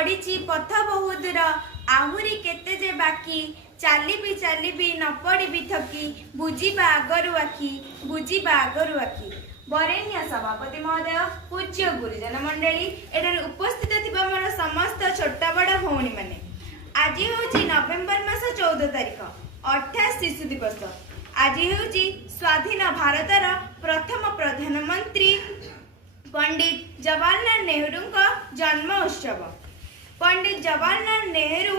पड़ी पथ बहुत दूर आहुरी केते जे बाकी चाली न पड़ी थकी बुझीबा आगरु आखि बुझीबा आगरु आखि। वरेण्य सभापति महोदय, पूज्य गुरुजन मंडली, एठार उपस्थित थिबा मोर समस्त छोट बड़ भौणी माने, आज हूँ नवेम्बर मास 14 तारिख अर्थात शिशु दिवस। आज हूँ स्वाधीन भारतर प्रथम प्रधानमंत्री पंडित जवाहरलाल नेहरू का जन्म उत्सव। पंडित जवाहरलाल नेहरू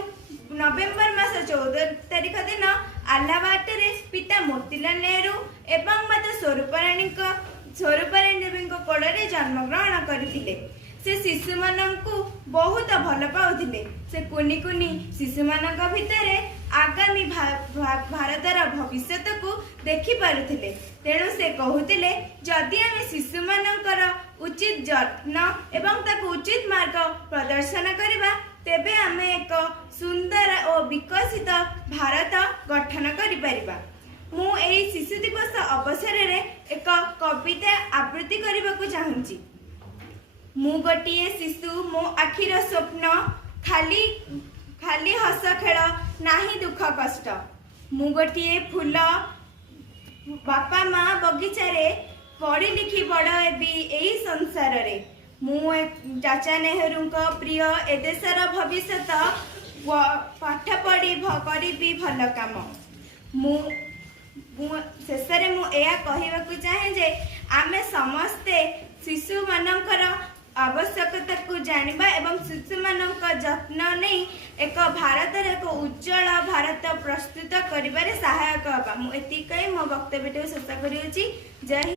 नवेम्बर मास 14 तारिख दिन अलाहाबाद रे पिता मोतीलाल नेहरू एवं माता स्वरूपाराणी देवी कोल जन्म ग्रहण करथिले। से शिशु माननकु बहुत भल पाउथिले। से कुनी कुनी शिशु मानक भितरे आगामी भारतर भविष्यत को देखि पारुथिले। तेणु से कहूथिले जदि आमे शिशु मानकर उचित जत्न एवं ताकु उचित मार्ग प्रदर्शन करिबा तेबे आमे एक सुंदर और विकसित भारत गठन करि परिबा। मु एई शिशु दिवस अवसर रे एक कविता आवृत्ति करबाकू चाहूची। मु गोटिए शिशु मो आखिर स्वप्न खाली खाली हस खेल नाही दुख कष्ट। मु गोटिए फूल बापा माँ बगीचा रे पढ़ी लिखि बड़ हेबी एही संसार रे। मु चाचा नेहरू को प्रिय ए देशर भविष्यत पाठ पढ़ी करी भल काम। शेष में मुझे कहवाक चाहे जे आमे समस्ते शिशु मानकर आवश्यकता को जानिबा एवं शिशु मानक जत्न नहीं एक भारत एक उज्जवल भारत प्रस्तुत करिबारे सहायक हबा। मु एतिकै मो वक्तव्य शेष करिउची। जय।